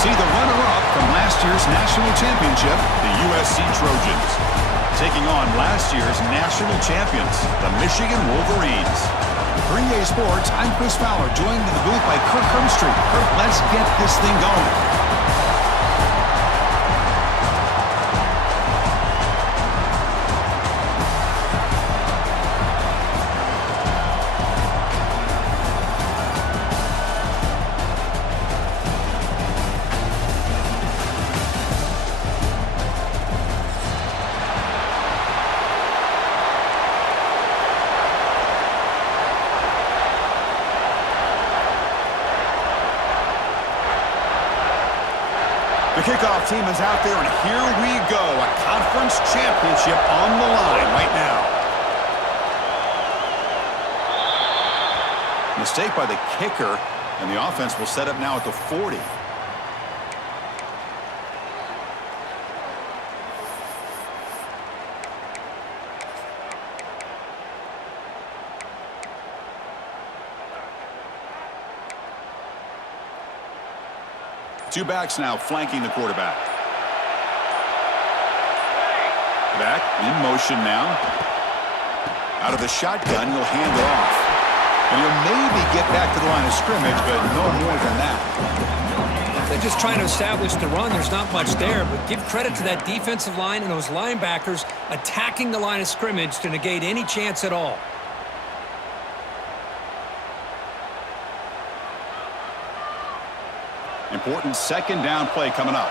see the runner-up from last year's national championship, the USC Trojans, taking on last year's national champions, the Michigan Wolverines. 3A Sports, I'm Chris Fowler, joined in the booth by Kirk Hermstreet. Kirk, let's get this thing going. The kickoff team is out there, and here we go. A conference championship on the line right now. Mistake by the kicker, and the offense will set up now at the 40. Two backs now flanking the quarterback. Back in motion now. Out of the shotgun, he'll hand it off. And he'll maybe get back to the line of scrimmage, but no more than that. They're just trying to establish the run. There's not much there, but give credit to that defensive line and those linebackers attacking the line of scrimmage to negate any chance at all. Important second down play coming up.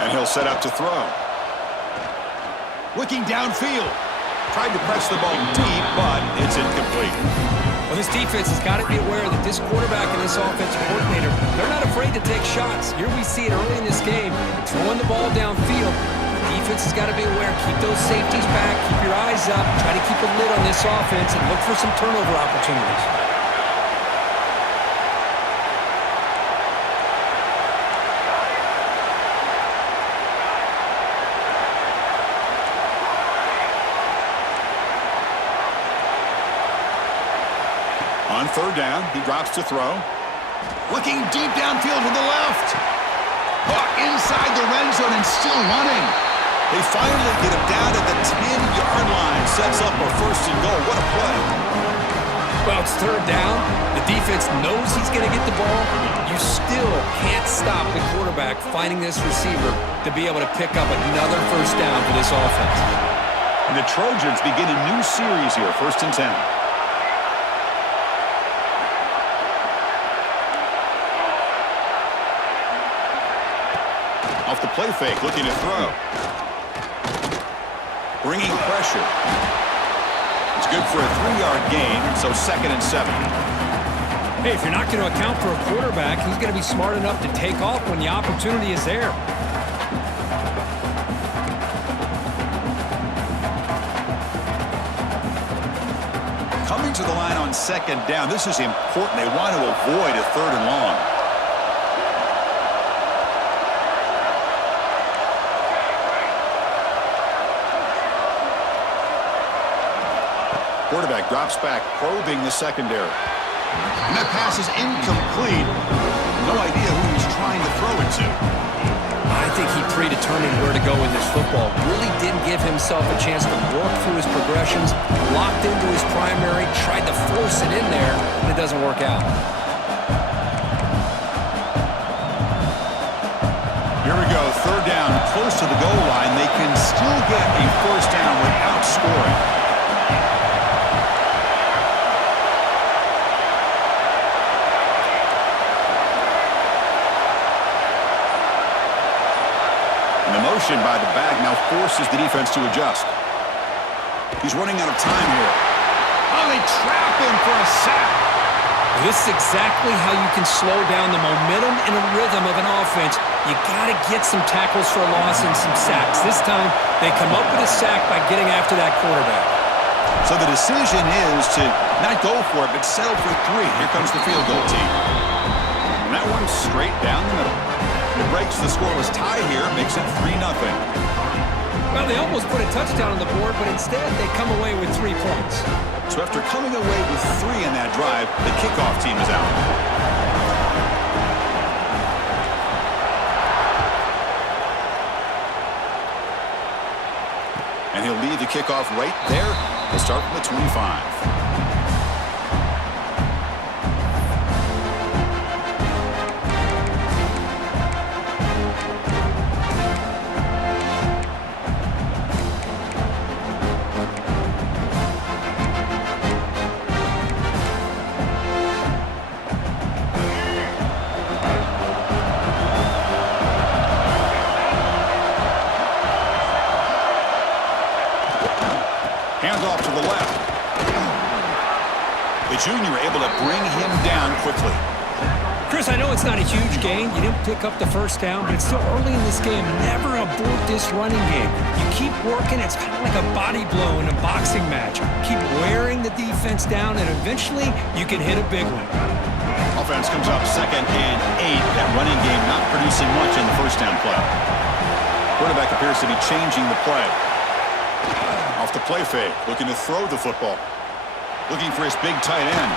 And he'll set up to throw. Looking downfield. Tried to press the ball deep, but it's incomplete. Well, this defense has got to be aware that this quarterback and this offensive coordinator, they're not afraid to take shots. Here we see it early in this game, throwing the ball downfield. Defense has got to be aware. Keep those safeties back. Keep your eyes up. Try to keep a lid on this offense and look for some turnover opportunities. On third down, he drops to throw. Looking deep downfield to the left. Inside the red zone and still running. They finally get him down at the 10-yard line. Sets up a first and goal. What a play. Well, it's third down. The defense knows he's going to get the ball. You still can't stop the quarterback finding this receiver to be able to pick up another first down for this offense. And the Trojans begin a new series here, 1st and 10. Off the play fake, looking to throw. Bringing pressure. It's good for a 3-yard gain, so 2nd and 7. Hey, if you're not going to account for a quarterback, he's going to be smart enough to take off when the opportunity is there. Coming to the line on 2nd down, this is important. They want to avoid a 3rd and long. Quarterback drops back, probing the secondary. And that pass is incomplete. No idea who he's trying to throw it to. I think he predetermined where to go with this football. Really didn't give himself a chance to work through his progressions. Locked into his primary, tried to force it in there, and it doesn't work out. Here we go, 3rd down, close to the goal line. They can still get a first down without scoring. By the bag now forces the defense to adjust. He's running out of time here. Oh, they trap him for a sack. This is exactly how you can slow down the momentum and the rhythm of an offense. You got to get some tackles for a loss and some sacks. This time, they come up with a sack by getting after that quarterback. So the decision is to not go for it, but settle for 3. Here comes the field goal team. And that one's straight down the middle. It breaks the scoreless tie here, makes it 3-0. Well, they almost put a touchdown on the board, but instead they come away with 3 points. So after coming away with 3 in that drive, the kickoff team is out. And he'll lead the kickoff right there. He'll start from the 25. Handoff to the left. The junior able to bring him down quickly. Chris, I know it's not a huge gain. You didn't pick up the first down, but it's still early in this game. Never abort this running game. You keep working. It's kind of like a body blow in a boxing match. Keep wearing the defense down, and eventually you can hit a big one. Offense comes up 2nd and 8. That running game not producing much in the first down play. Quarterback appears to be changing the play. Off the play fake, looking to throw the football. Looking for his big tight end.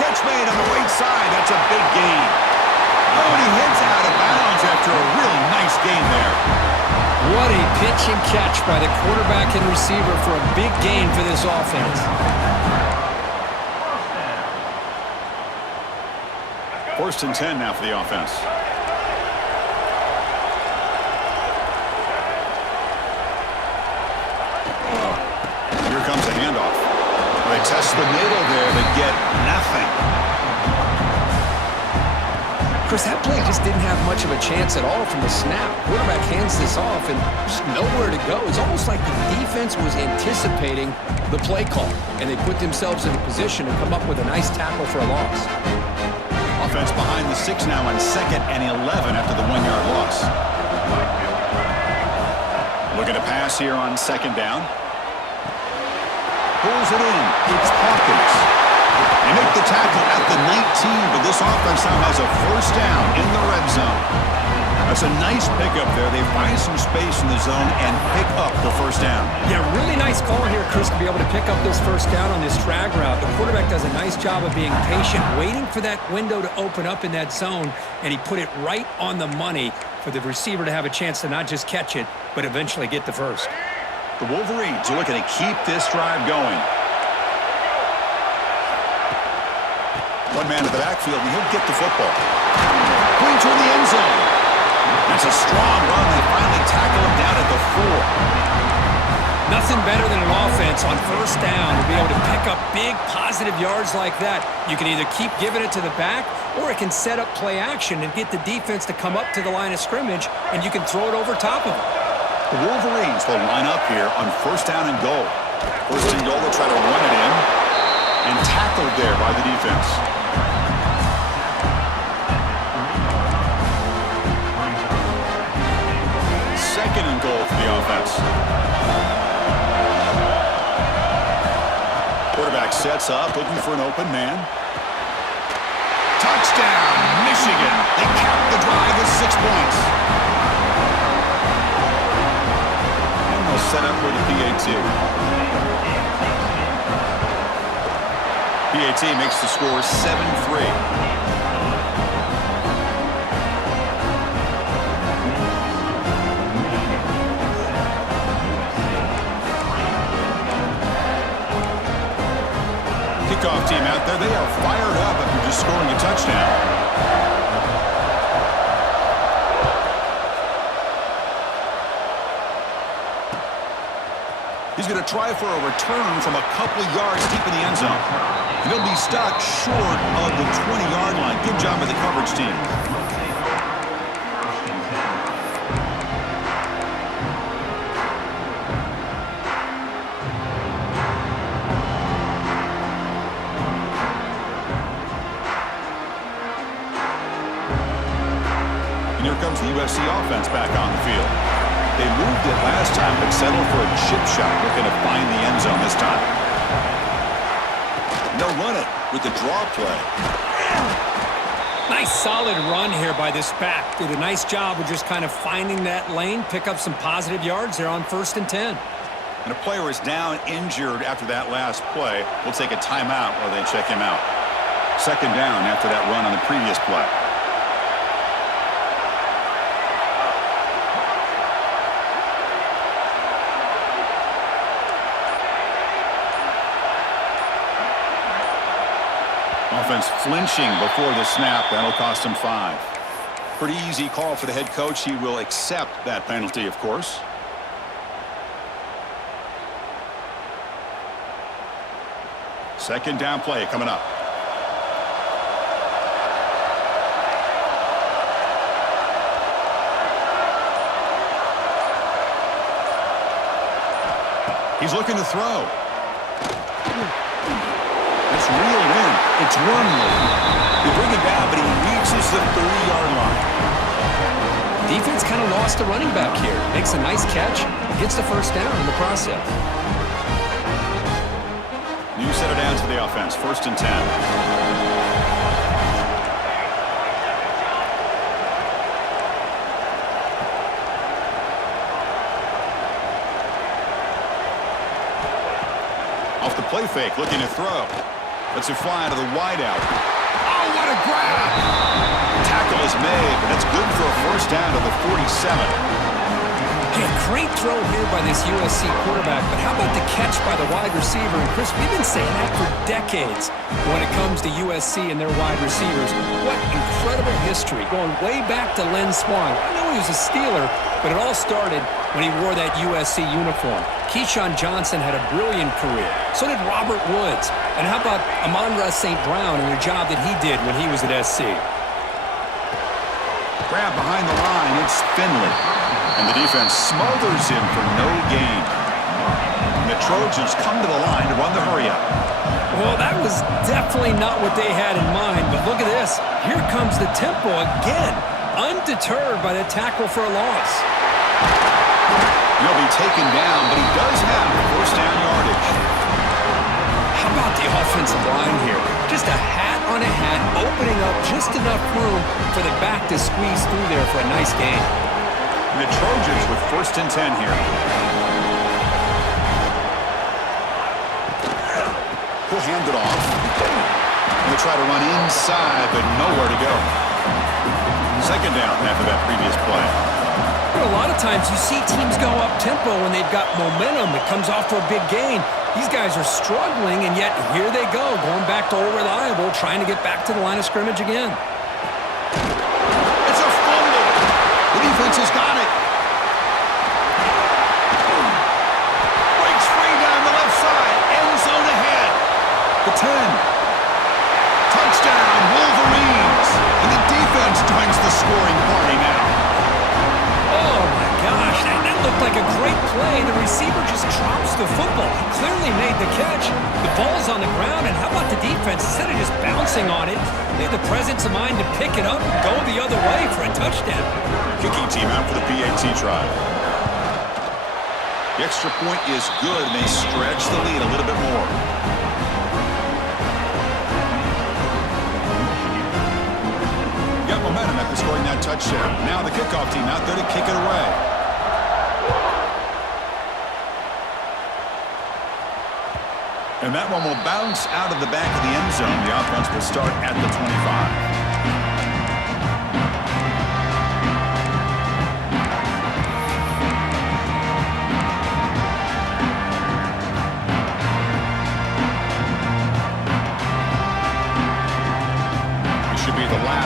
Catch made on the right side. That's a big gain. Oh, and he heads out of bounds after a really nice gain there. What a pitch and catch by the quarterback and receiver for a big gain for this offense. 1st and 10 now for the offense. Here comes a handoff. They test the middle there, but get nothing. Chris, that play just didn't have much of a chance at all from the snap. Quarterback hands this off and just nowhere to go. It's almost like the defense was anticipating the play call, and they put themselves in a position to come up with a nice tackle for a loss. Offense behind the 6 now on 2nd and 11 after the 1-yard loss. Looking to pass here on 2nd down. Pulls it in. It's Hawkins. They make the tackle at the 19, but this offense now has a 1st down in the red zone. That's a nice pickup there. They find some space in the zone and pick up the 1st down. Yeah, really nice call here, Chris, to be able to pick up this 1st down on this drag route. The quarterback does a nice job of being patient, waiting for that window to open up in that zone, and he put it right on the money for the receiver to have a chance to not just catch it, but eventually get the 1st. The Wolverines are looking to keep this drive going. One man in the backfield, and he'll get the football. Clean toward the end zone. That's a strong run. They finally tackle him down at the 4. Nothing better than an offense on 1st down to be able to pick up big positive yards like that. You can either keep giving it to the back, or it can set up play action and get the defense to come up to the line of scrimmage, and you can throw it over top of them. The Wolverines will line up here on 1st down and goal. 1st and goal, they'll try to run it in, and tackled there by the defense. Second and goal for the offense. Quarterback sets up, looking for an open man. Touchdown, Michigan. They cap the drive with 6 points. And they'll set up for the PAT. PAT makes the score 7-3. Kickoff team out there, they are fired up after just scoring a touchdown. He's going to try for a return from a couple of yards deep in the end zone. And he'll be stopped short of the 20-yard line. Good job by the coverage team. Here comes the USC offense back on the field. They moved it last time, but settled for a chip shot, looking to find the end zone this time. They'll run it with the draw play. Nice solid run here by this back. Did a nice job of just kind of finding that lane, pick up some positive yards there on 1st and 10. And a player is down injured after that last play. We'll take a timeout while they check him out. 2nd down after that run on the previous play. Offense flinching before the snap. That'll cost him 5. Pretty easy call for the head coach. He will accept that penalty, of course. Second down play coming up. He's looking to throw. It's reeled in. It's Wormley. They bring it down, but he reaches the 30-yard line. Defense kind of lost a running back here. Makes a nice catch. Gets the 1st down in the process. New set of downs for the offense. 1st and 10. Off the play fake, looking to throw. Lets it fly to the wideout. Oh, what a grab! Tackle is made, but that's good for a 1st down to the 47. Hey, great throw here by this USC quarterback, but how about the catch by the wide receiver? And Chris, we've been saying that for decades when it comes to USC and their wide receivers. What incredible history, going way back to Len Swan. I know he was a Steeler, but it all started when he wore that USC uniform. Keyshawn Johnson had a brilliant career. So did Robert Woods. And how about Amon-Ra St. Brown and the job that he did when he was at SC? Grab behind the line, it's Finley. And the defense smothers him for no gain. And the Trojans come to the line to run the hurry-up. Well, that was definitely not what they had in mind, but look at this. Here comes the tempo again, undeterred by the tackle for a loss. He'll be taken down, but he does have 1st down yardage. How about the offensive line here? Just a hat on a hat, opening up just enough room for the back to squeeze through there for a nice gain. And the Trojans with 1st and 10 here. He'll hand it off. He'll try to run inside, but nowhere to go. 2nd down after that previous play. A lot of times you see teams go up-tempo when they've got momentum. It comes off to a big gain. These guys are struggling, and yet here they go, going back to old reliable, trying to get back to the line of scrimmage again. It's a fumble. The defense has got it. Breaks free down the left side. End zone ahead. The 10. Touchdown, Wolverines. And the defense joins the scoring party now. Oh, my gosh. That looked like a great play. The receiver just drops the football. He clearly made the catch. The ball's on the ground, and how about the defense? Instead of just bouncing on it, they had the presence of mind to pick it up and go the other way for a touchdown. Kicking team out for the PAT try. The extra point is good, and they stretch the lead a little bit more. Got momentum after scoring that touchdown. Now the kickoff team out there to kick it away. And that one will bounce out of the back of the end zone. The offense will start at the 25.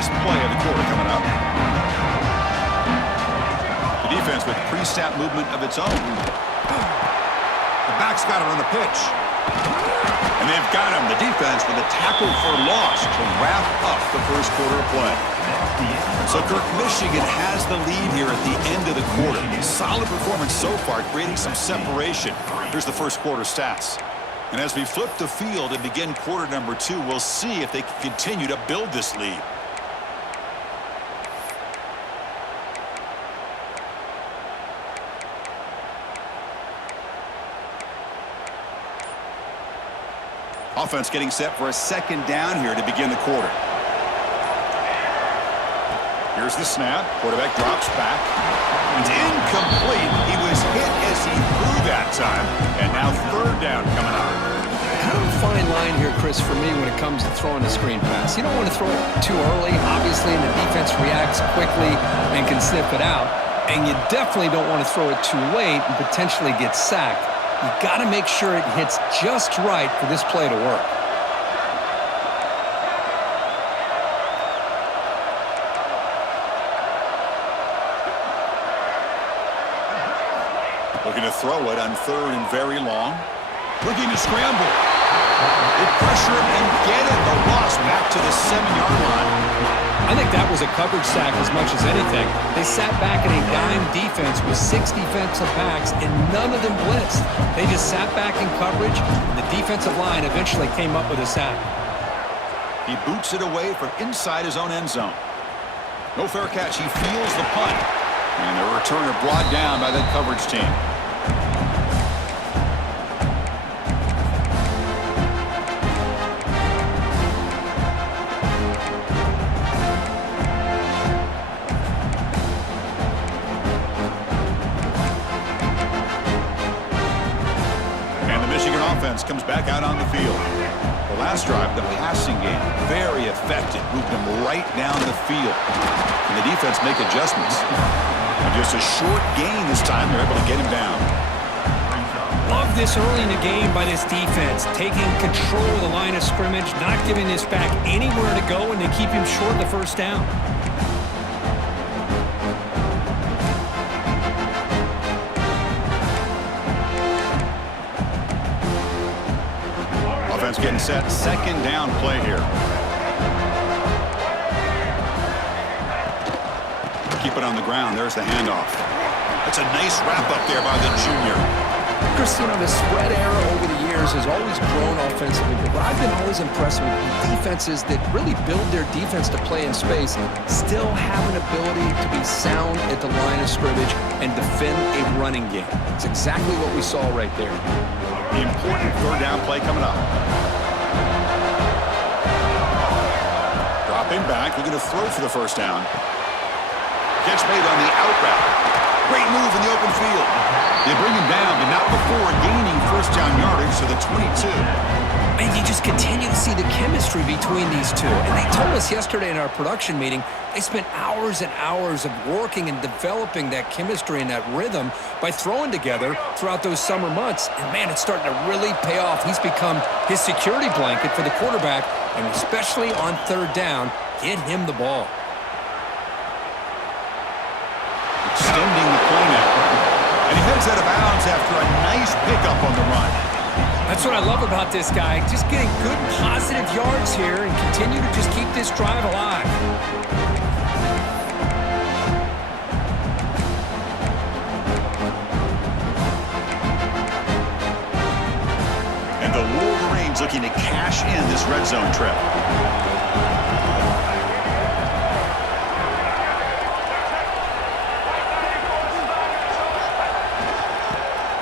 Play of the quarter coming up. The defense with pre-snap movement of its own. The back's got it on the pitch. And they've got him, the defense, with a tackle for loss to wrap up the 1st quarter of play. So Kirk, Michigan has the lead here at the end of the quarter. Solid performance so far, creating some separation. Here's the 1st quarter stats. And as we flip the field and begin quarter number 2, we'll see if they can continue to build this lead. Offense getting set for a 2nd down here to begin the quarter. Here's the snap. Quarterback drops back. It's incomplete. He was hit as he threw that time. And now third down coming up. Kind of a fine line here, Chris, for me when it comes to throwing a screen pass. You don't want to throw it too early, obviously, and the defense reacts quickly and can sniff it out. And you definitely don't want to throw it too late and potentially get sacked. You got to make sure it hits just right for this play to work. Looking to throw it on third and very long. Looking to scramble. They pressure him and get it. The loss back to the 7-yard line. I think that was a coverage sack as much as anything. They sat back in a dime defense with 6 defensive backs, and none of them blitzed. They just sat back in coverage, and the defensive line eventually came up with a sack. He boots it away from inside his own end zone. No fair catch. He feels the punt. And the returner brought down by that coverage team. Comes back out on the field. The last drive, the passing game, very effective. Moved him right down the field. And the defense make adjustments. And just a short gain this time, they're able to get him down. Love this early in the game by this defense. Taking control of the line of scrimmage, not giving this back anywhere to go, and they keep him short of the first down. Getting set, second down play here. Keep it on the ground. There's the handoff. That's a nice wrap up there by the junior. Chris, you know, the spread era over the years has always grown offensively, but I've been always impressed with defenses that really build their defense to play in space, still have an ability to be sound at the line of scrimmage and defend a running game. It's exactly what we saw right there. The important third down play coming up. Dropping back, looking to throw for the first down. Catch made on the out route. Great move in the open field. They bring him down, but not before gaining first down yardage to the 22. And you just continue to see the chemistry between these two. And they told us yesterday in our production meeting, they spent hours and hours of working and developing that chemistry and that rhythm by throwing together throughout those summer months. And, man, it's starting to really pay off. He's become his security blanket for the quarterback, and especially on third down, get him the ball. Extending the play now. And he heads out of bounds after a nice pickup on the run. That's what I love about this guy. Just getting good, positive yards here and continue to just keep this drive alive. And the Wolverines looking to cash in this red zone trip.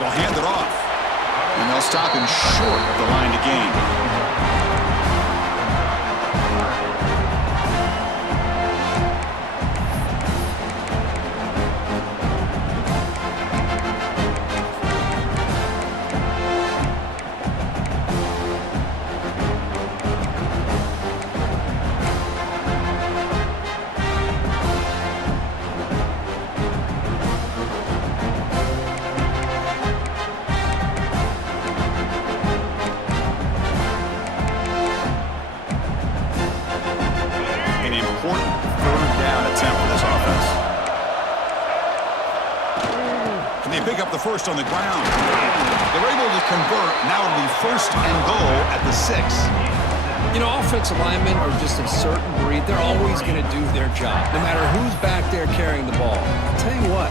They'll hand it off. And they'll stop him short of the line to gain. First on the ground. They're able to convert. Now it'll be first and goal at the 6. You know, offensive linemen are just a certain breed. They're always going to do their job, no matter who's back there carrying the ball. I'll tell you what,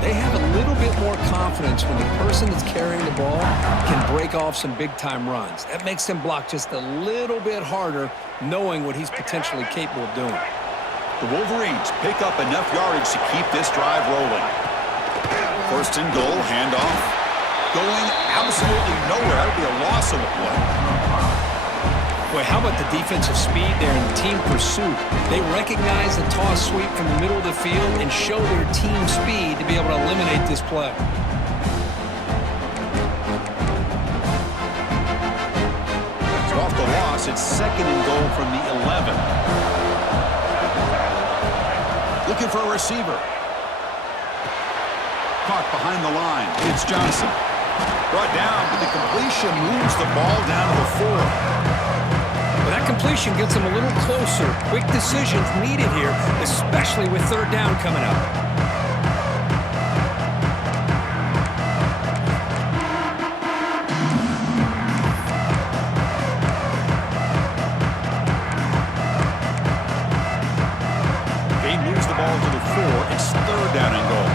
they have a little bit more confidence when the person that's carrying the ball can break off some big-time runs. That makes them block just a little bit harder, knowing what he's potentially capable of doing. The Wolverines pick up enough yardage to keep this drive rolling. First and goal, handoff. Going absolutely nowhere. That would be a loss of the play. Boy, how about the defensive speed there and team pursuit? They recognize the toss sweep from the middle of the field and show their team speed to be able to eliminate this play. So off the loss, it's 2nd and goal from the 11. Looking for a receiver. Caught behind the line. It's Johnson. Brought down, but the completion moves the ball down to the 4. Well, that completion gets them a little closer. Quick decisions needed here, especially with 3rd down coming up. He moves the ball to the 4. It's 3rd down and goal.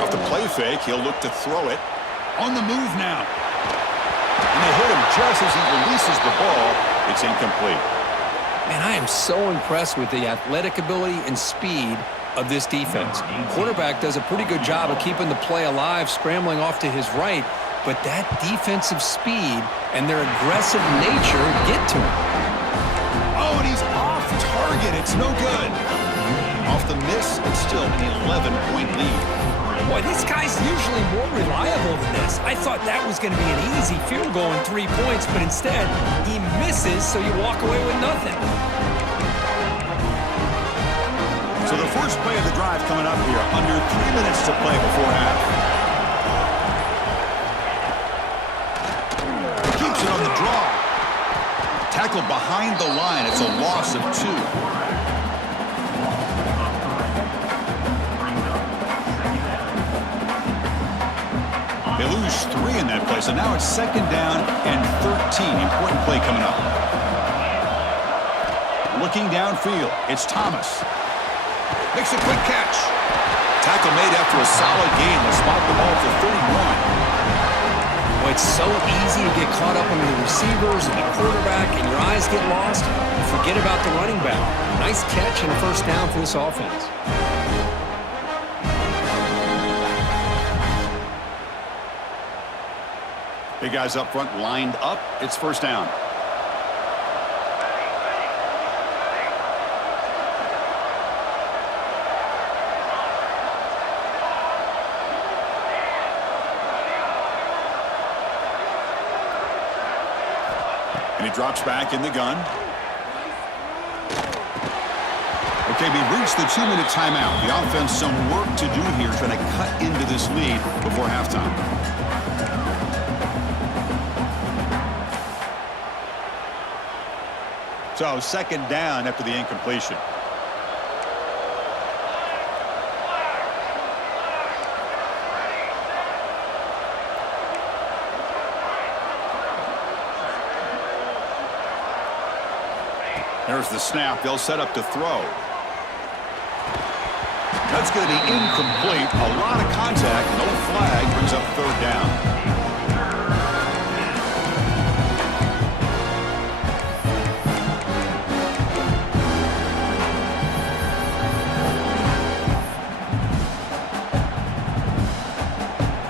Off the play fake, he'll look to throw it. On the move now. And they hit him just as he releases the ball. It's incomplete. Man, I am so impressed with the athletic ability and speed of this defense. Quarterback does a pretty good job of keeping the play alive, scrambling off to his right, but that defensive speed and their aggressive nature get to him. Oh, and he's off target. It's no good. Off the miss, it's still an 11-point lead. Boy, this guy's usually more reliable than this. I thought that was going to be an easy field goal in 3 points, but instead, he misses, so you walk away with nothing. So the first play of the drive coming up here. Under 3 minutes to play before half. Keeps it on the draw. Tackled behind the line. It's a loss of 2. They lose 3 in that play, so now it's 2nd down and 13. Important play coming up. Looking downfield, it's Thomas. Makes a quick catch. Tackle made after a solid gain. They spot the ball for 31. Well, it's so easy to get caught up on the receivers and the quarterback, and your eyes get lost. You forget about the running back. Nice catch and a 1st down for this offense. Big guys up front lined up. It's 1st down. And he drops back in the gun. Okay, we reached the 2-minute timeout. The offense some work to do here trying to cut into this lead before halftime. So 2nd down after the incompletion. There's the snap. They'll set up to throw. That's going to be incomplete. A lot of contact. No flag. Brings up 3rd down.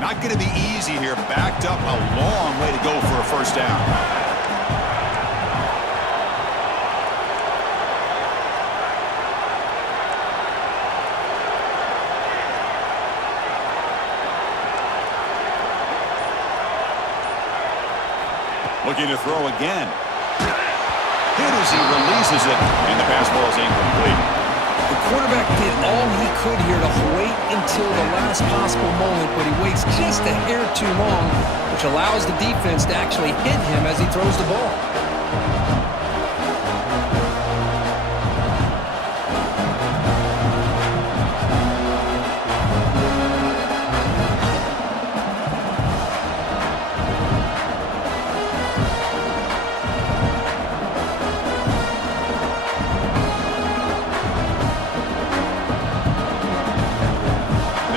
Not going to be easy here. Backed up a long way to go for a 1st down. Looking to throw again. Hit as he releases it, and the pass ball is incomplete. The quarterback did all he could here to wait until the last possible moment, but he waits just a hair too long, which allows the defense to actually hit him as he throws the ball.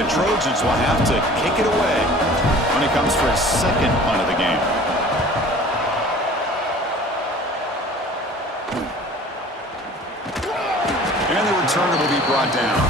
Trojans will have to kick it away when it comes for his 2nd punt of the game. And the returner will be brought down.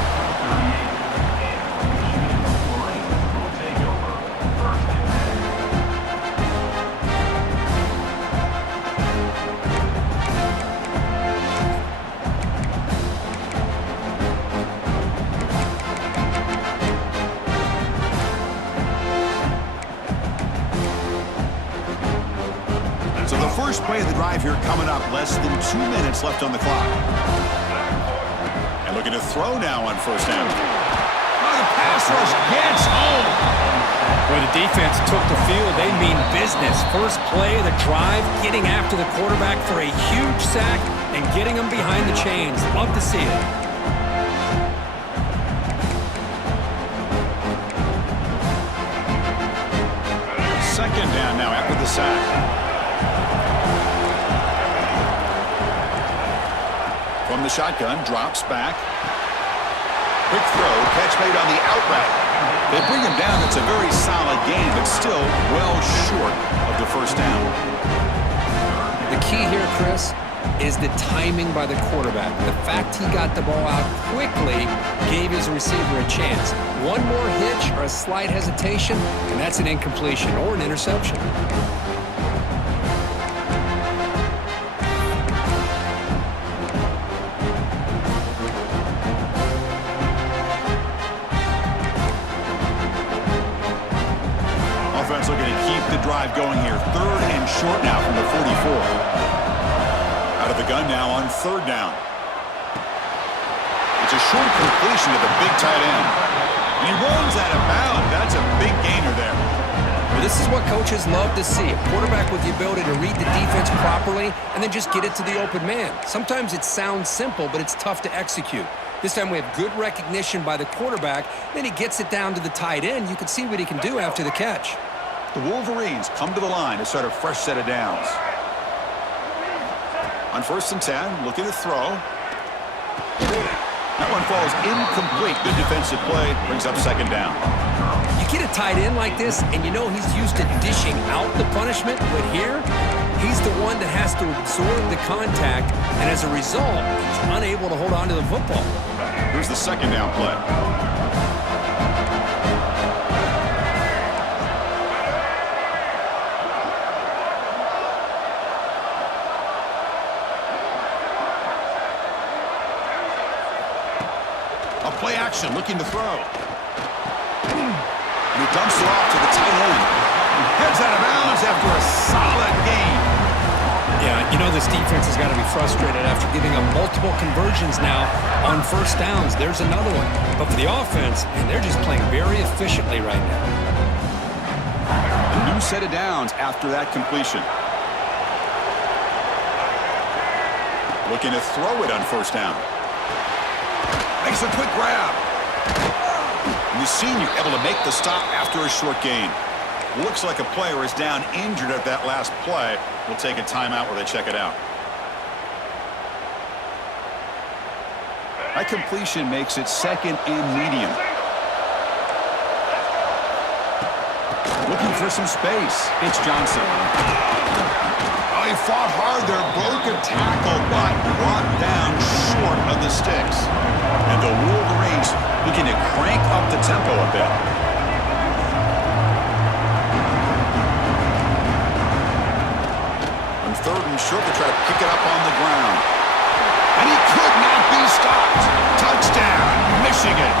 first play of the drive here coming up. Less than 2 minutes left on the clock. And looking to throw now on first down. Oh, the pass rush gets home. Well, the defense took the field. They mean business. First play of the drive, getting after the quarterback for a huge sack and getting him behind the chains. Love to see it. Second down now after the sack. From the shotgun, drops back. Quick throw, catch made on the out route. They bring him down. It's a very solid gain, but still well short of the first down. The key here, Chris, is the timing by the quarterback. The fact he got the ball out quickly gave his receiver a chance. One more hitch or a slight hesitation, and that's an incompletion or an interception. Offense looking to keep the drive going here. Third and short now from the 44. Out of the gun now on third down. It's a short completion to the big tight end. And he runs out of bounds. That's a big gainer there. Well, this is what coaches love to see. A quarterback with the ability to read the defense properly and then just get it to the open man. Sometimes it sounds simple, but it's tough to execute. This time we have good recognition by the quarterback. Then he gets it down to the tight end. You can see what he can do after the catch. The Wolverines come to the line to start a fresh set of downs. On first and 10, looking to throw. That one falls incomplete. Good defensive play. Brings up second down. You get a tight end like this, and you know he's used to dishing out the punishment, but here, he's the one that has to absorb the contact, and as a result, he's unable to hold on to the football. Here's the second down play. Play action, looking to throw. And he dumps it off to the tight end. Heads out of bounds after a solid gain. Yeah, you know this defense has got to be frustrated after giving up multiple conversions now on first downs. There's another one. But for the offense, and they're just playing very efficiently right now. A new set of downs after that completion. Looking to throw it on first down. Makes a quick grab. And the senior able to make the stop after a short gain. Looks like a player is down injured at that last play. We'll take a timeout where they check it out. That completion makes it second and medium. Looking for some space. It's Johnson. Oh, he fought hard there. Broke a tackle, but brought down short of the sticks. And the Wolverines looking to crank up the tempo a bit. On third and short, they try to pick it up on the ground. And he could not be stopped. Touchdown, Michigan.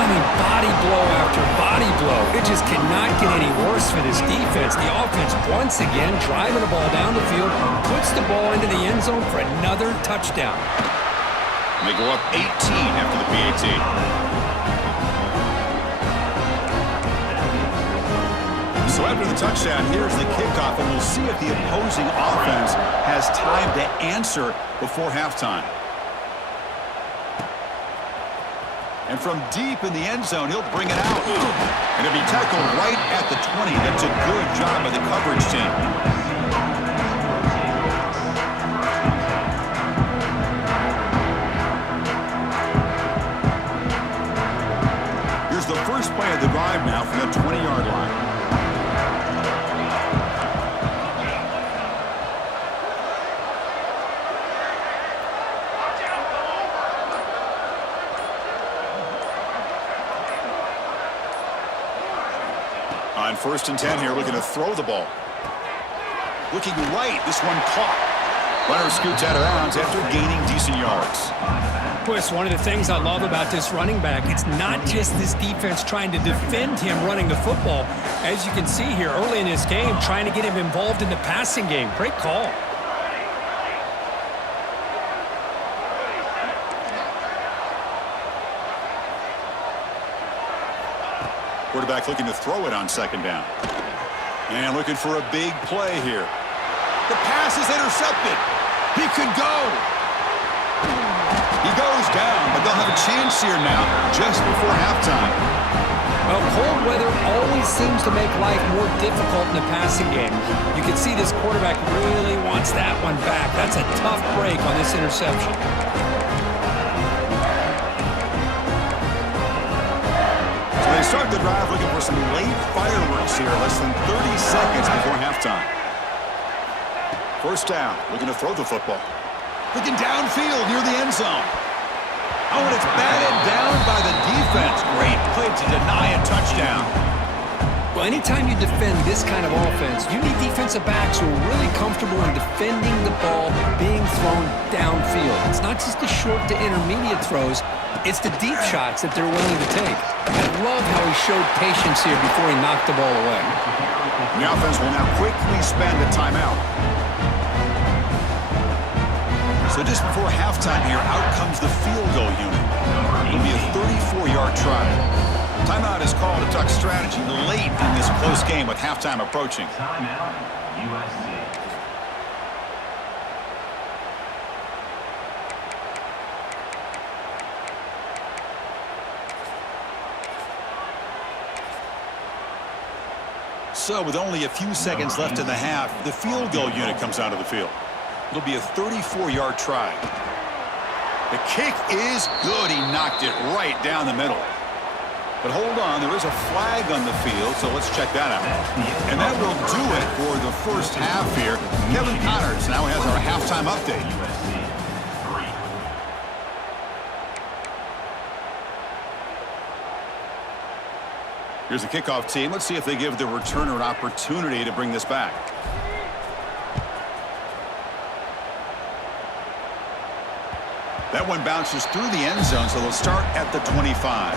I mean, body blow after body blow. It just cannot get any worse for this defense. The offense, once again, driving the ball down the field, puts the ball into the end zone for another touchdown. They go up 18 after the PAT. So after the touchdown, here's the kickoff, and we'll see if the opposing offense has time to answer before halftime. And from deep in the end zone, he'll bring it out. And he'll be tackled right at the 20. That's a good job by the coverage team. The first play of the drive now from the 20-yard line. On first and 10 here, looking to throw the ball. Looking right, this one caught. Runner scoots out of bounds after gaining decent yards. Boy, it's one of the things I love about this running back. It's not just this defense trying to defend him running the football. As you can see here early in this game, trying to get him involved in the passing game. Great call. Quarterback looking to throw it on second down. And looking for a big play here. The pass is intercepted. He could go. He goes down, but they'll have a chance here now just before halftime. Well, cold weather always seems to make life more difficult in the passing game. You can see this quarterback really wants that one back. That's a tough break on this interception. So they start the drive looking for some late fireworks here, less than 30 seconds before halftime. First down, looking to throw the football. Looking downfield near the end zone. Oh, and it's batted down by the defense. Great play to deny a touchdown. Well, anytime you defend this kind of offense, you need defensive backs who are really comfortable in defending the ball being thrown downfield. It's not just the short to intermediate throws. It's the deep shots that they're willing to take. I love how he showed patience here before he knocked the ball away. The offense will now quickly spend a timeout. So just before halftime here, out comes the field goal unit. It'll be a 34-yard try. Timeout is called to talk strategy late in this close game with halftime approaching. Timeout, USC. So with only a few seconds left in the half, the field goal unit comes out of the field. It'll be a 34-yard try. The kick is good. He knocked it right down the middle. But hold on, there is a flag on the field, so let's check that out. And that will do it for the first half here. Kevin Connors now has our halftime update. Here's the kickoff team. Let's see if they give the returner an opportunity to bring this back. That one bounces through the end zone, so they'll start at the 25.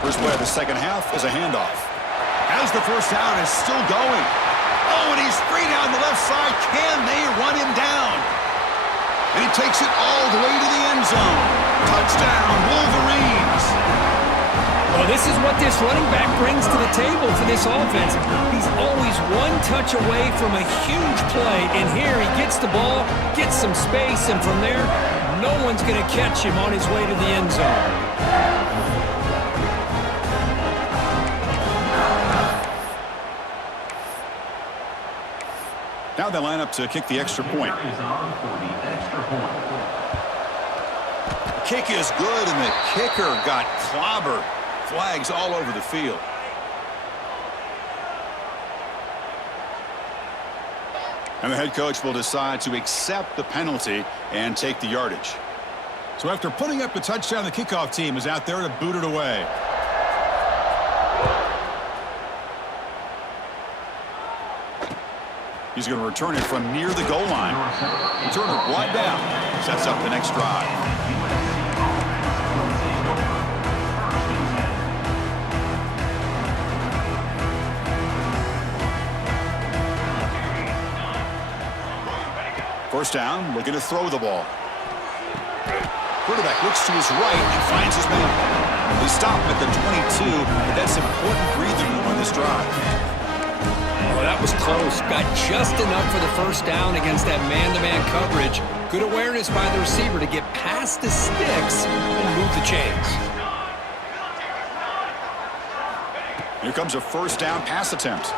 First play of the second half is a handoff. As the first down is still going. Oh, and he's free down the left side. Can they run him down? And he takes it all the way to the end zone. Touchdown, Wolverines. Well, this is what this running back brings to the table for this offense. He's always one touch away from a huge play, and here he gets the ball, gets some space, and from there, no one's going to catch him on his way to the end zone. Now they line up to kick the extra point. The kick is good, and the kicker got clobbered. Flags all over the field. And the head coach will decide to accept the penalty and take the yardage. So after putting up the touchdown, the kickoff team is out there to boot it away. He's going to return it from near the goal line. Returner brought down. Sets up the next drive. First down, looking to throw the ball. Quarterback looks to his right and finds his man. They stop at the 22, but that's important breathing room on this drive. Oh, that was close. Got just enough for the first down against that man-to-man coverage. Good awareness by the receiver to get past the sticks and move the chains. Here comes a first down pass attempt.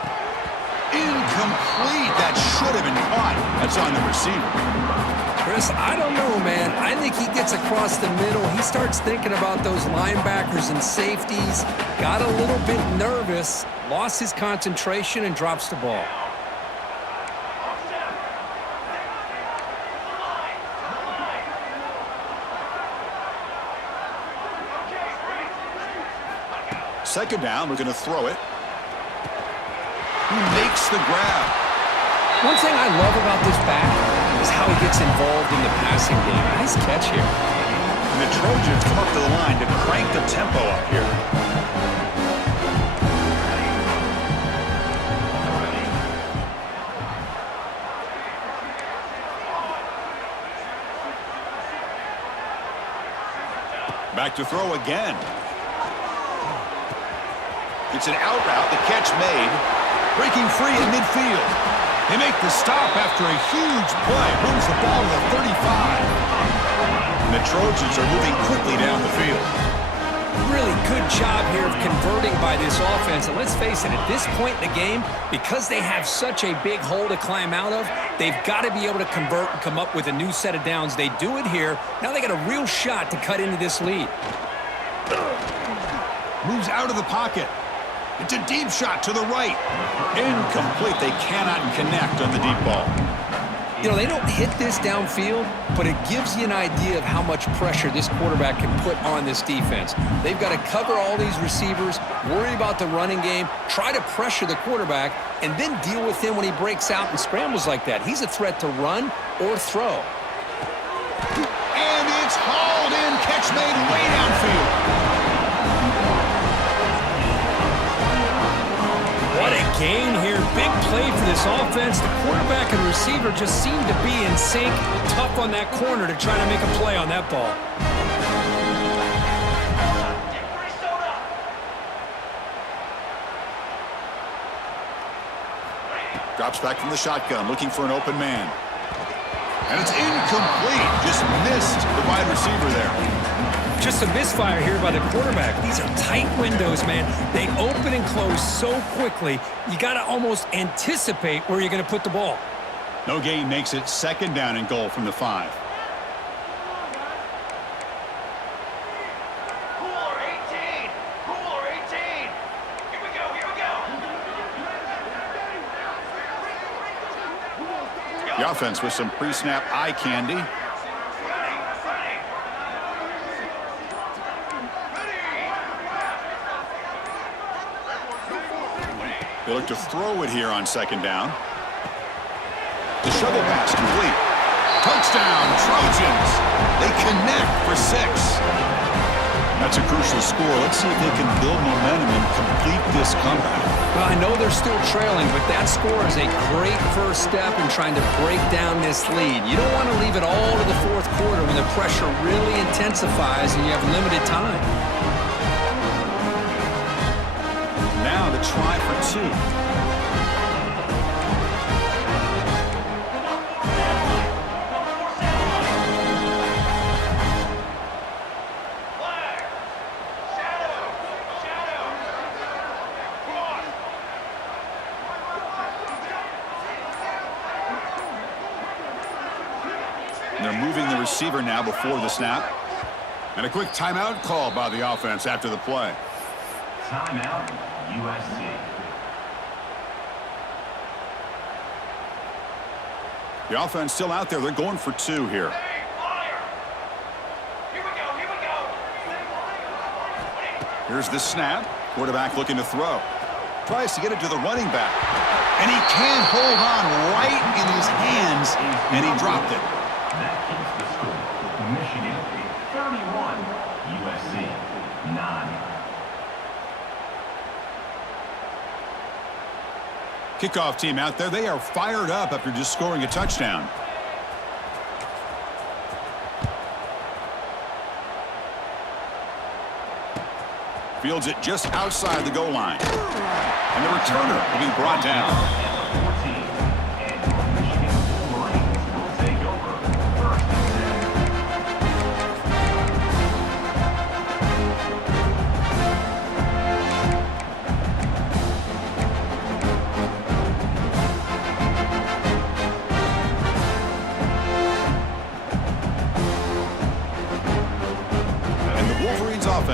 Incomplete. That should have been caught. That's on the receiver. Chris, I don't know, man. I think he gets across the middle. He starts thinking about those linebackers and safeties. Got a little bit nervous, lost his concentration, and drops the ball. Second down, we're going to throw it. He makes the grab. One thing I love about this back is how he gets involved in the passing game. Nice catch here. And the Trojans come up to the line to crank the tempo up here. Back to throw again. It's an out route, the catch made. Breaking free in midfield. They make the stop after a huge play. Moves the ball to the 35. And the Trojans are moving quickly down the field. Really good job here of converting by this offense. And let's face it, at this point in the game, because they have such a big hole to climb out of, they've got to be able to convert and come up with a new set of downs. They do it here. Now they got a real shot to cut into this lead. Moves out of the pocket. It's a deep shot to the right. Incomplete. They cannot connect on the deep ball. You know, they don't hit this downfield, but it gives you an idea of how much pressure this quarterback can put on this defense. They've got to cover all these receivers, worry about the running game, try to pressure the quarterback, and then deal with him when he breaks out and scrambles like that. He's a threat to run or throw. And it's hauled in. Catch made way downfield. What a gain here. Big play for this offense. The quarterback and receiver just seem to be in sync. Tough on that corner to try to make a play on that ball. Drops back from the shotgun, looking for an open man. And it's incomplete. Just missed the wide receiver there. Just a misfire here by the quarterback. These are tight windows, man. They open and close so quickly, you got to almost anticipate where you're going to put the ball. No gain makes it second down and goal from the 5. Cooler 18! Cooler 18! Here we go, here we go! The offense with some pre-snap eye candy. They look to throw it here on second down. The shovel pass complete. Touchdown, Trojans. They connect for 6. That's a crucial score. Let's see if they can build momentum and complete this comeback. Well, I know they're still trailing, but that score is a great first step in trying to break down this lead. You don't want to leave it all to the fourth quarter when the pressure really intensifies and you have limited time. Now the try for 2. They're moving the receiver now before the snap. And a quick timeout call by the offense after the play. Timeout, USC. The offense still out there. They're going for 2 here. Here's the snap. Quarterback looking to throw. Tries to get it to the running back. And he can't hold on right in his hands. And he dropped it. That keeps the score. Michigan 31, USC 9. Kickoff team out there. They are fired up after just scoring a touchdown. Fields it just outside the goal line. And the returner will be brought down.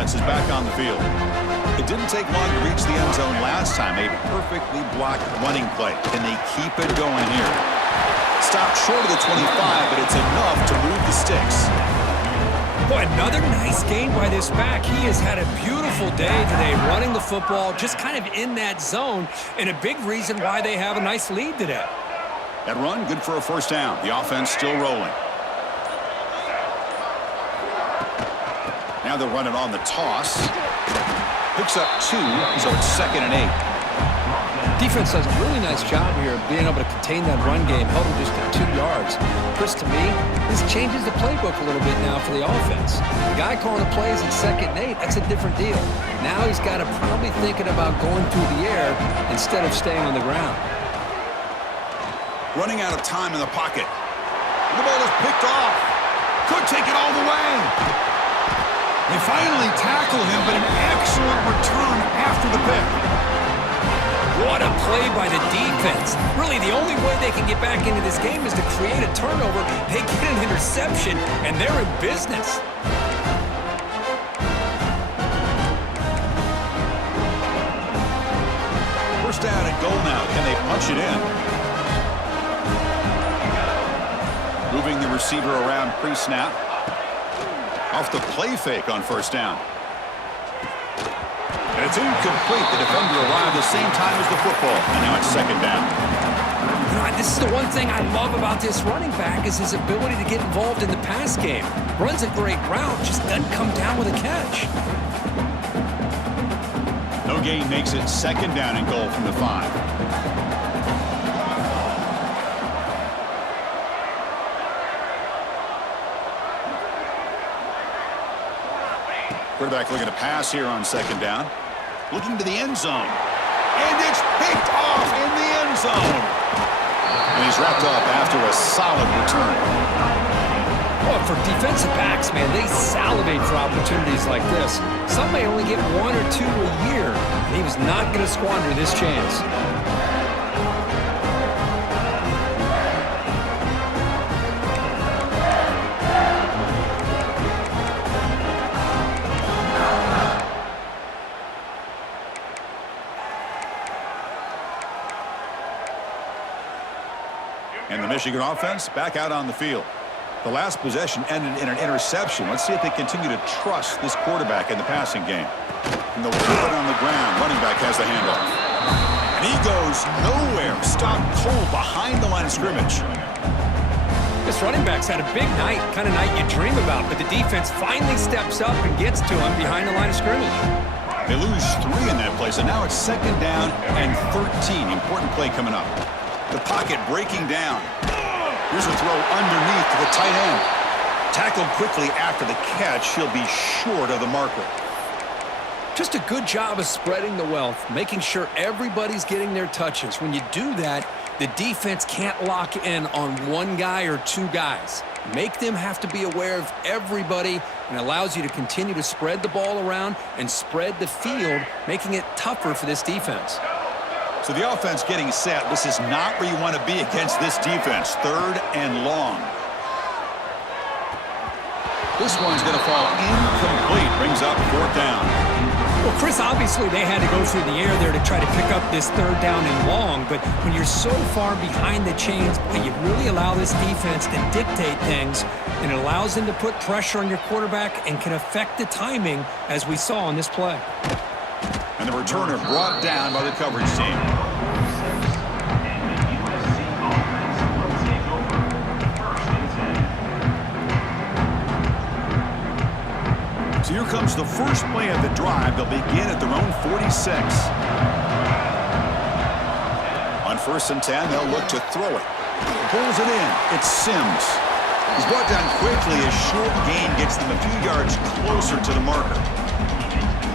offense is back on the field. It didn't take long to reach the end zone last time. A perfectly blocked running play. Can they keep it going here? Stopped short of the 25, but it's enough to move the sticks. Boy, another nice game by this back. He has had a beautiful day today running the football, just kind of in that zone, and a big reason why they have a nice lead today. That run, good for a first down. The offense still rolling. Now they'll run it on the toss. Picks up 2, so it's 2nd and 8. Defense does a really nice job here of being able to contain that run game, held him just at 2 yards. Chris, to me, this changes the playbook a little bit now for the offense. The guy calling the plays at 2nd and 8, that's a different deal. Now he's got to probably thinking about going through the air instead of staying on the ground. Running out of time in the pocket. The ball is picked off. Could take it all the way. They finally tackle him, but an excellent return after the pick. What a play by the defense. Really, the only way they can get back into this game is to create a turnover. They get an interception, and they're in business. First down and goal now. Can they punch it in? Moving the receiver around pre-snap. Off the play fake on first down. And it's incomplete. The defender arrived the same time as the football. And now it's 2nd down. This is the one thing I love about this running back is his ability to get involved in the pass game. Runs a great route, just doesn't come down with a catch. No gain makes it 2nd down and goal from the 5. Quarterback looking to pass here on 2nd down. Looking to the end zone. And it's picked off in the end zone. And he's wrapped up after a solid return. Well, for defensive backs, man, they salivate for opportunities like this. Some may only get 1 or 2 a year, and he was not going to squander this chance. And the Michigan offense back out on the field. The last possession ended in an interception. Let's see if they continue to trust this quarterback in the passing game. And they'll keep it on the ground. Running back has the handoff. And he goes nowhere. Stopped cold behind the line of scrimmage. This running back's had a big night, kind of night you dream about, but the defense finally steps up and gets to him behind the line of scrimmage. They lose 3 in that play, so now it's 2nd down and 13. Important play coming up. The pocket breaking down. Here's a throw underneath to the tight end. Tackled quickly after the catch. He'll be short of the marker. Just a good job of spreading the wealth, making sure everybody's getting their touches. When you do that, the defense can't lock in on one guy or 2 guys. Make them have to be aware of everybody, and allows you to continue to spread the ball around and spread the field, making it tougher for this defense. So the offense getting set. This is not where you want to be against this defense. 3rd and long. This one's going to fall incomplete. Brings up 4th down. Well, Chris, obviously they had to go through the air there to try to pick up this 3rd down and long, but when you're so far behind the chains, boy, you really allow this defense to dictate things, and it allows them to put pressure on your quarterback and can affect the timing, as we saw on this play. And the returner brought down by the coverage team. So here comes the first play of the drive. They'll begin at their own 46. On 1st and 10, they'll look to throw it. Pulls it in. It's Sims. He's brought down quickly. A short gain gets them a few yards closer to the marker.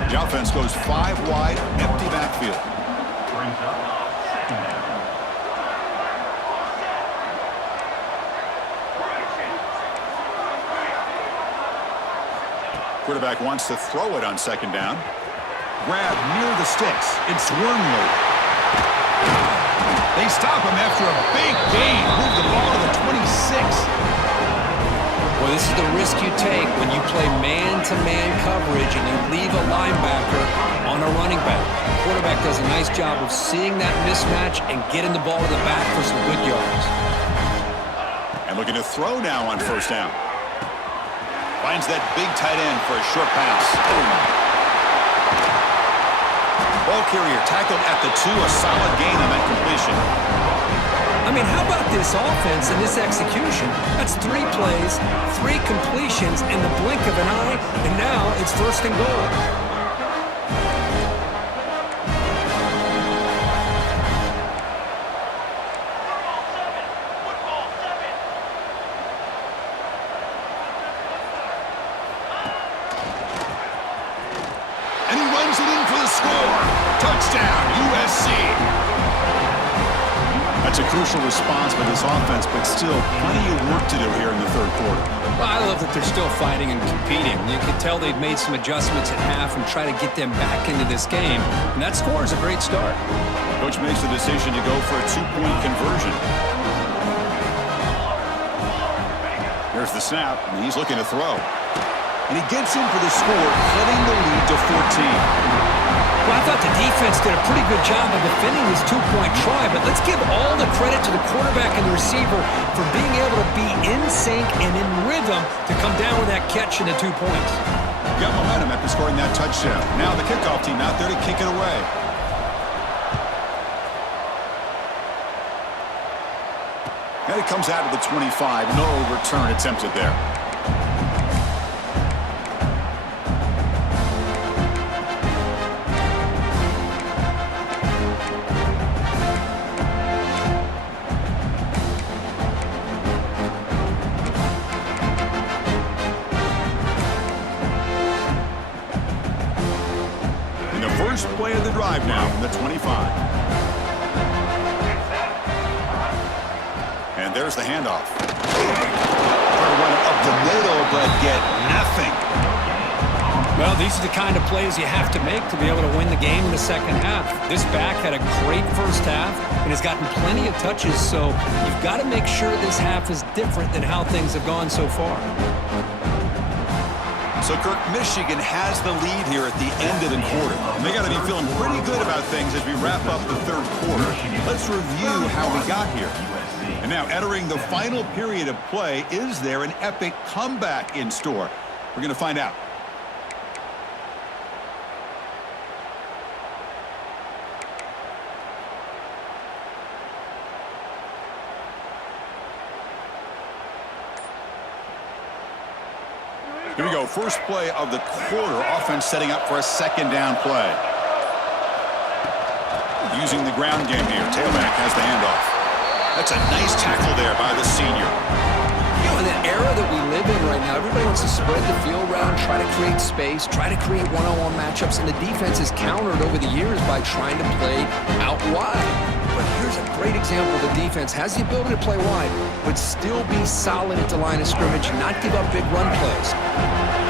The offense goes 5 wide, empty backfield. Quarterback wants to throw it on 2nd down. Grab near the sticks. It's Wormley. They stop him after a big gain. Move the ball to the 26. Well, this is the risk you take when you play man-to-man coverage and you leave a linebacker on a running back. The quarterback does a nice job of seeing that mismatch and getting the ball to the back for some good yards. And looking to throw now on first down. Finds that big tight end for a short pass. Ball carrier tackled at the 2, a solid gain on that completion. I mean, how about this offense and this execution? That's 3 plays, 3 completions in the blink of an eye, and now it's first and goal. And he runs it in for the score. Touchdown, USC. That's a crucial response by this offense, but still plenty of work to do here in the third quarter. Well, I love that they're still fighting and competing. You can tell they've made some adjustments at half and try to get them back into this game. And that score is a great start. Coach makes the decision to go for a 2-point conversion. There's the snap, and he's looking to throw. And he gets in for the score, cutting the lead to 14. Well, I thought the defense did a pretty good job of defending this 2-point try, but let's give all the credit to the quarterback and the receiver for being able to be in sync and in rhythm to come down with that catch and the 2 points. Got momentum after scoring that touchdown. Now the kickoff team out there to kick it away. And it comes out of the 25. No return attempted there. First play of the drive now from the 25. And there's the handoff. Trying to run it up the middle, but get nothing. Well, these are the kind of plays you have to make to be able to win the game in the second half. This back had a great first half and has gotten plenty of touches, so you've got to make sure this half is different than how things have gone so far. So, Kirk, Michigan has the lead here at the end of the quarter. And they got to be feeling pretty good about things as we wrap up the third quarter. Let's review how we got here. And now, entering the final period of play, is there an epic comeback in store? We're going to find out. Here we go. First play of the quarter. Offense setting up for a second down play. Using the ground game here. Tailback has the handoff. That's a nice tackle there by the senior. You know, in the era that we live in right now, everybody wants to spread the field around, try to create space, try to create one-on-one matchups, and the defense has countered over the years by trying to play out wide. But here's a great example. The defense has the ability to play wide, but still be solid at the line of scrimmage, not give up big run plays.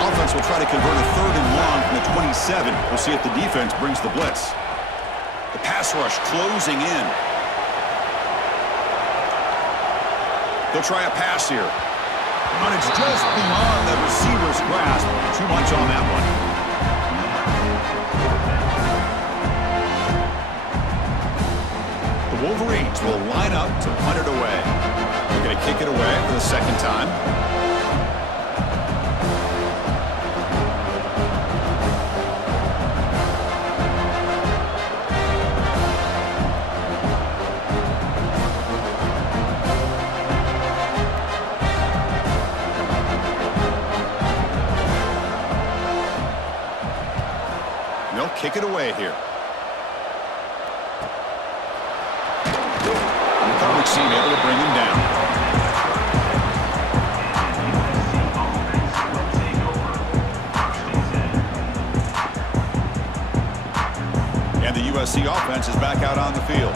Offense will try to convert a 3rd and long from the 27. We'll see if the defense brings the blitz. The pass rush closing in. They'll try a pass here. And it's just beyond the receiver's grasp. Too much on that one. The Wolverines will line up to punt it away. They're going to kick it away for the second time. They'll kick it away here. And the coverage team able to bring him down. And the USC offense is back out on the field.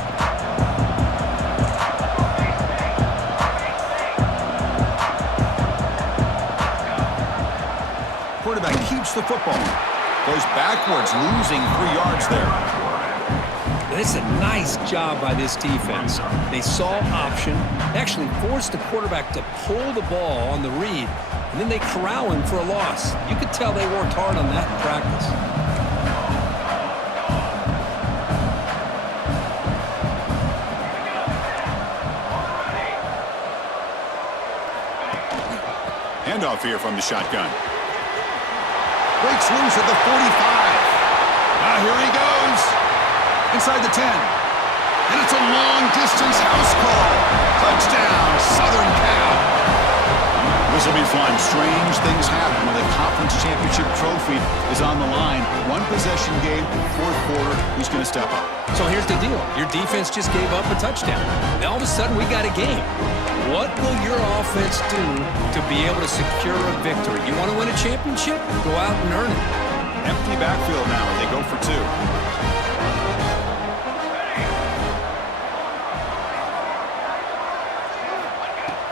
Quarterback keeps the football. Goes backwards, losing 3 yards there. It's a nice job by this defense. They saw option, actually forced the quarterback to pull the ball on the read, and then they corral him for a loss. You could tell they worked hard on that in practice. Handoff here from the shotgun. Breaks loose at the 45. Here he goes. Inside the 10. And it's a long-distance house call. Touchdown, Southern Cal. This will be fun. Strange things happen when the conference championship trophy is on the line. One possession game, fourth quarter. Who's going to step up? So here's the deal. Your defense just gave up a touchdown. Now all of a sudden we got a game. What will your offense do to be able to secure a victory? You want to win a championship? Go out and earn it. Empty backfield now. They go for two.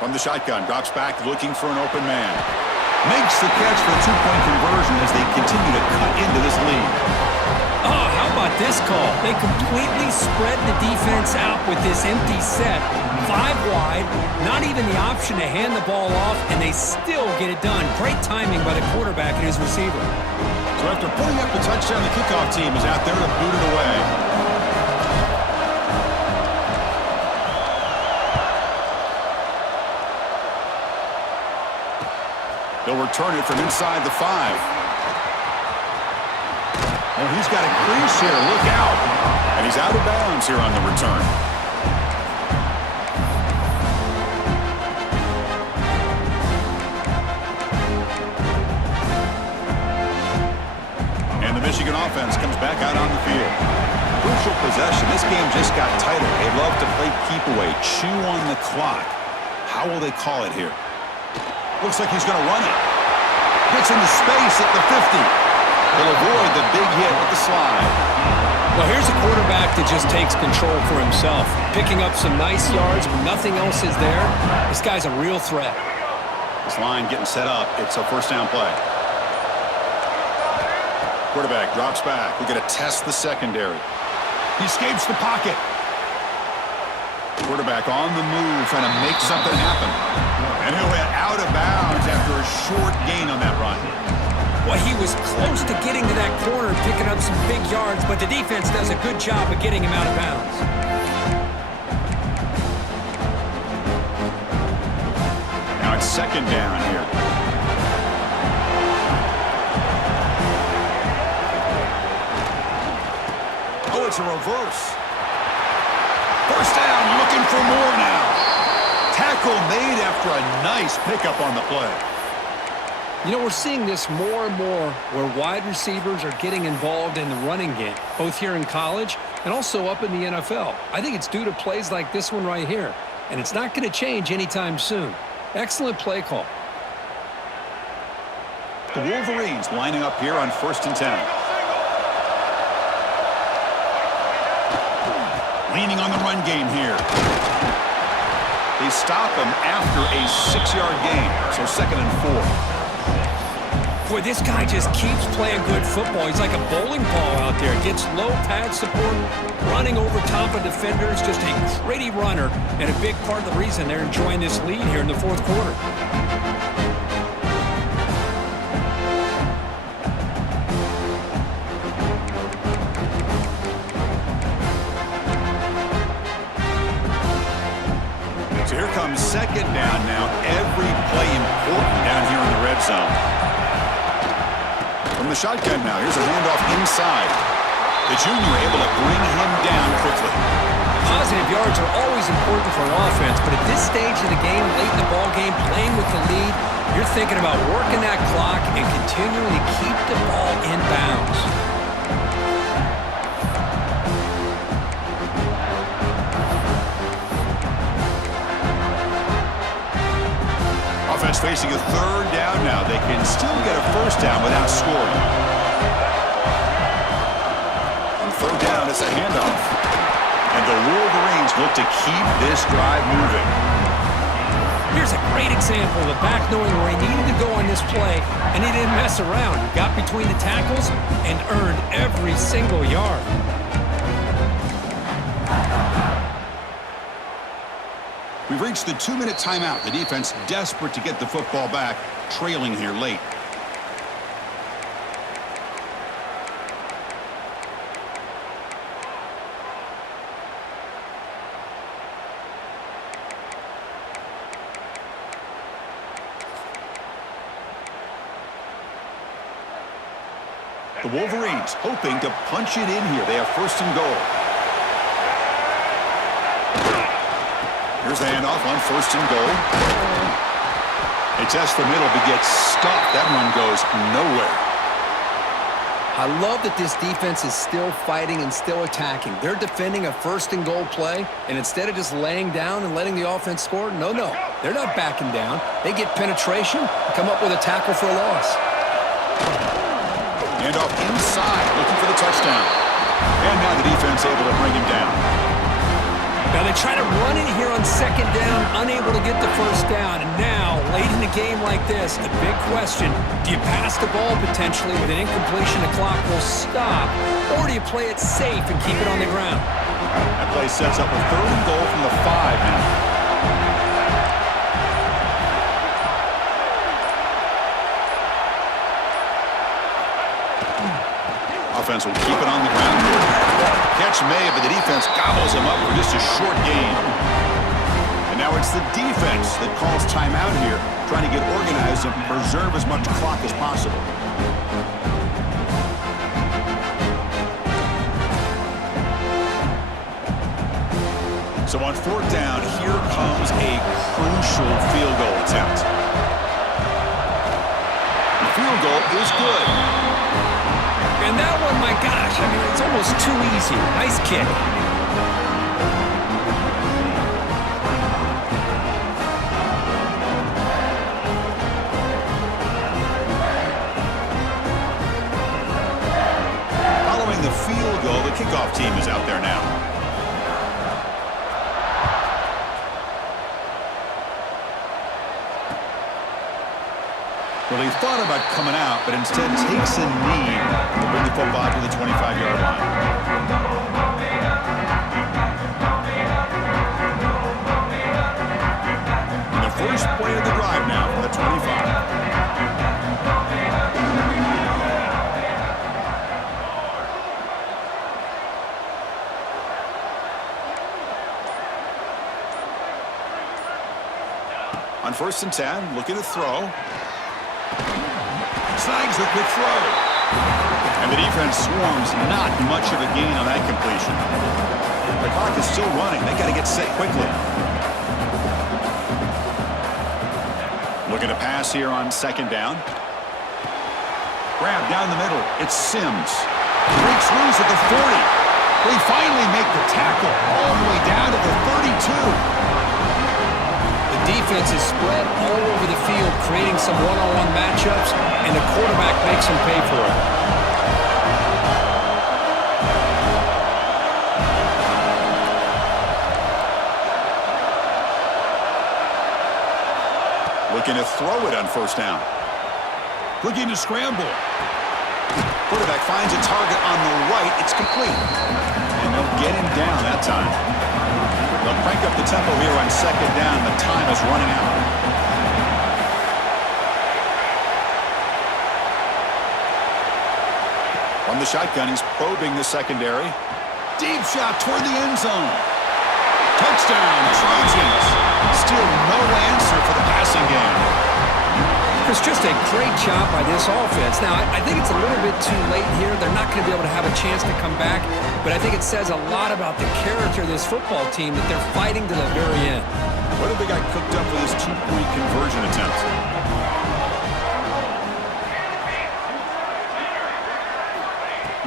From the shotgun, drops back looking for an open man. Makes the catch for a two-point conversion as they continue to cut into this lead. Oh, how about this call? They completely spread the defense out with this empty set. 5 wide, not even the option to hand the ball off, and they still get it done. Great timing by the quarterback and his receiver. So after putting up the touchdown, the kickoff team is out there to boot it away. They'll return it from inside the 5. Oh, he's got a crease here. Look out. And he's out of bounds here on the return. And the Michigan offense comes back out on the field. Crucial possession. This game just got tighter. They love to play keep away, chew on the clock. How will they call it here? Looks like he's going to run it. Gets into space at the 50. He'll avoid the big hit with the slide. Well, here's a quarterback that just takes control for himself. Picking up some nice yards when nothing else is there. This guy's a real threat. This line getting set up. It's a first down play. Quarterback drops back. We're going to test the secondary. He escapes the pocket. Quarterback on the move, trying to make something happen. And he'll hit out of bounds after a short gain on that run. Well, he was close to getting to that corner, picking up some big yards, but the defense does a good job of getting him out of bounds. Now it's second down here. Oh, it's a reverse. First down, looking for more now. Tackle made after a nice pickup on the play. You know, we're seeing this more and more where wide receivers are getting involved in the running game, both here in college and also up in the NFL. I think it's due to plays like this one right here, and it's not going to change anytime soon. Excellent play call. The Wolverines lining up here on 1st and 10. Leaning on the run game here. They stop him after a 6-yard gain, so 2nd and 4. Boy, this guy just keeps playing good football. He's like a bowling ball out there. Gets low pad support, running over top of defenders. Just a gritty runner, and a big part of the reason they're enjoying this lead here in the fourth quarter. So here comes second down now. Every play important down here in the red zone. From the shotgun now, here's a handoff inside. The junior able to bring him down quickly. Positive yards are always important for an offense, but at this stage of the game, late in the ball game, playing with the lead, you're thinking about working that clock and continuing to keep the ball in bounds. Offense facing a third down now. They can still get a first down without scoring. On third down, it's a handoff. And the Wolverines look to keep this drive moving. Here's a great example of the back knowing where he needed to go on this play, and he didn't mess around. He got between the tackles and earned every single yard. We've reached the 2-minute timeout. The defense desperate to get the football back, trailing here late. The Wolverines hoping to punch it in here. They have first and goal. Here's the handoff on first and goal. They test the middle but get stuffed. That one goes nowhere. I love that this defense is still fighting and still attacking. They're defending a first and goal play, and instead of just laying down and letting the offense score, no, they're not backing down. They get penetration and come up with a tackle for a loss. Handoff inside, looking for the touchdown. And now the defense able to bring him down. Now they try to run it here on second down, unable to get the first down. And now, late in a game like this, the big question, do you pass the ball potentially with an incompletion the clock will stop, or do you play it safe and keep it on the ground? That play sets up a third and goal from the 5 now. Offense will keep it on the ground. Catch made, but the defense gobbles him up for just a short gain. And now it's the defense that calls timeout here, trying to get organized and preserve as much clock as possible. So on fourth down, here comes a crucial field goal attempt. The field goal is good. And that one, my gosh, I mean, it's almost too easy. Nice kick. Following the field goal, the kickoff team is out there now. Well, he thought about coming out, but instead takes a knee to bring the football to the 25-yard line. And the first play of the drive now from the 25. On first and 10, looking to throw. Snags the quick throw. And the defense swarms, not much of a gain on that completion. The clock is still running. They got to get set quickly. Looking to pass here on second down. Grab down the middle. It's Sims. Breaks loose at the 40. They finally make the tackle all the way down to the 32. Defense is spread all over the field, creating some one-on-one matchups, and the quarterback makes them pay for it. Looking to throw it on first down. Looking to scramble. Quarterback finds a target on the right. It's complete. And they'll get him down that time. They'll crank up the tempo here on second down. The time is running out. From the shotgun, he's probing the secondary. Deep shot toward the end zone. Touchdown, Trojans. Still no answer for the passing game. It's just a great job by this offense. Now, I think it's a little bit too late here. They're not going to be able to have a chance to come back, but I think it says a lot about the character of this football team that they're fighting to the very end. What have they got cooked up for this two-point conversion attempt?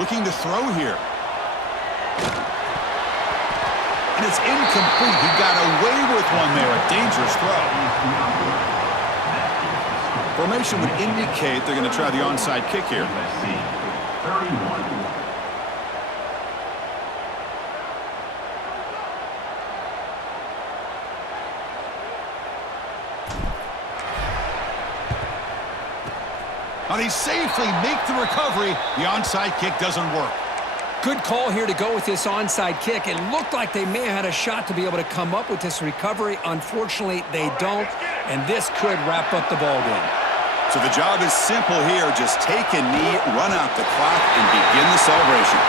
Looking to throw here. And it's incomplete. He got away with one there. A dangerous throw. Formation would indicate they're going to try the onside kick here. Now they safely make the recovery. The onside kick doesn't work. Good call here to go with this onside kick. It looked like they may have had a shot to be able to come up with this recovery. Unfortunately, they don't, and this could wrap up the ball game. So the job is simple here. Just take a knee, run out the clock, and begin the celebration.